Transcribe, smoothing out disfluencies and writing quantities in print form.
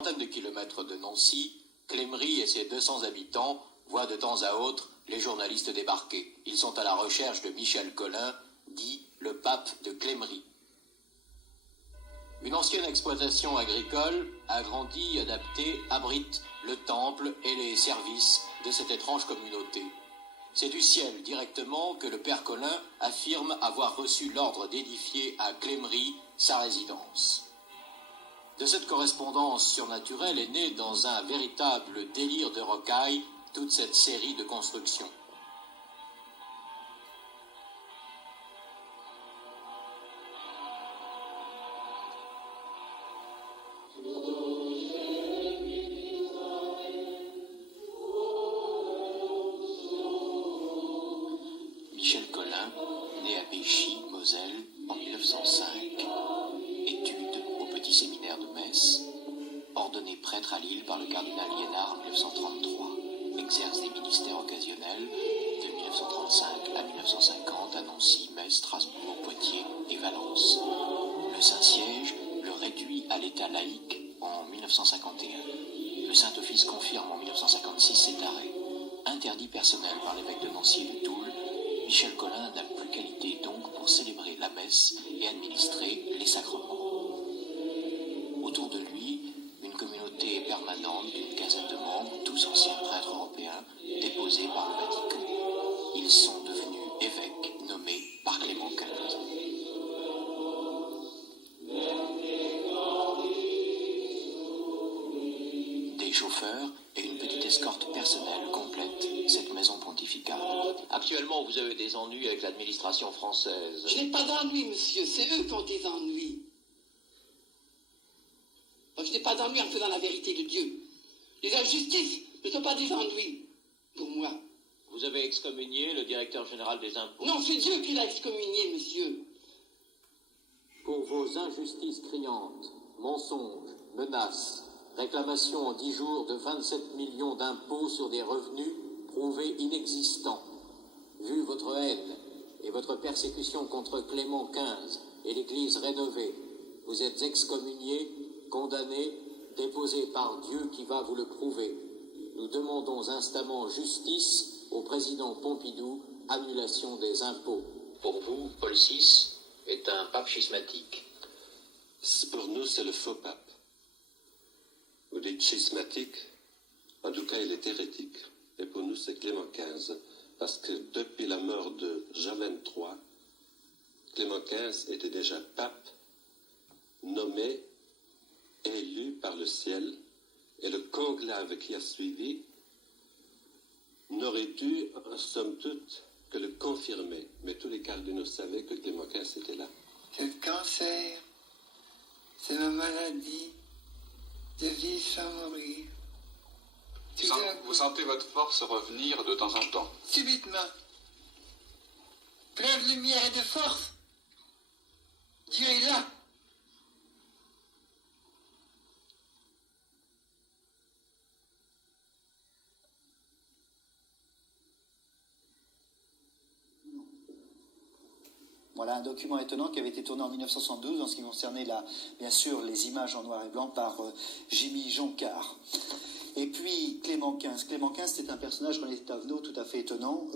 Centaines de kilomètres de Nancy, Clémery et ses 200 habitants voient de temps à autre les journalistes débarquer. Ils sont à la recherche de Michel Colin, dit le pape de Clémery. Une ancienne exploitation agricole, agrandie, adaptée, abrite le temple et les services de cette étrange communauté. C'est du ciel directement que le père Colin affirme avoir reçu l'ordre d'édifier à Clémery sa résidence. De cette correspondance surnaturelle est née dans un véritable délire de rocaille toute cette série de constructions. Michel Colin, né à Péchy, Moselle, en 1905, études au petit séminaire de Metz, ordonné prêtre à Lille par le cardinal Liénard en 1933, exerce des ministères occasionnels de 1935 à 1950 à Nancy, Metz, Strasbourg, Poitiers et Valence. Le Saint-Siège le réduit à l'état laïque en 1951. Le Saint-Office confirme en 1956 cet arrêt. Interdit personnel par l'évêque de Nancy et de Toul, Michel Colin n'a plus qualité donc pour célébrer la messe et administrer les sacrements. Autour de lui, une communauté permanente d'une quinzaine de membres, tous anciens prêtres européens, déposés par le Vatican. Ils sont devenus évêques nommés par Clément XV. Des chauffeurs et une petite escorte personnelle complètent cette maison pontificale. Actuellement, vous avez des ennuis avec l'administration française. Je n'ai pas d'ennuis, monsieur. C'est eux qui ont des ennuis. Moi, je n'ai pas d'ennuis en faisant la vérité de Dieu. Les injustices ne sont pas des ennuis pour moi. Vous avez excommunié le directeur général des impôts. Non, c'est Dieu qui l'a excommunié, monsieur. Pour vos injustices criantes, mensonges, menaces, réclamations en 10 jours de 27 millions d'impôts sur des revenus prouvés inexistants, vu votre haine et votre persécution contre Clément XV et l'Église rénovée, vous êtes excommunié, condamné, déposé par Dieu qui va vous le prouver. Nous demandons instamment justice au président Pompidou, annulation des impôts. Pour vous, Paul VI est un pape schismatique. Pour nous, c'est le faux pape. Vous dites schismatique, en tout cas, il est hérétique. Et pour nous, c'est Clément XV. Parce que depuis la mort de Jean XXIII, Clément XV était déjà pape, nommé, élu par le ciel, et le conclave qui a suivi n'aurait dû, en somme toute, que le confirmer. Mais tous les cardinaux savaient que Clément XV était là. C'est le cancer, c'est ma maladie de vivre sans mourir. Vous sentez votre force revenir de temps en temps. Subitement. Plein de lumière et de force. Dieu est là. Voilà un document étonnant qui avait été tourné en 1972 en ce qui concernait bien sûr les images en noir et blanc par Jimmy Joncar. Et puis Clément XV. Clément XV, c'est un personnage, René Tavenot, tout à fait étonnant.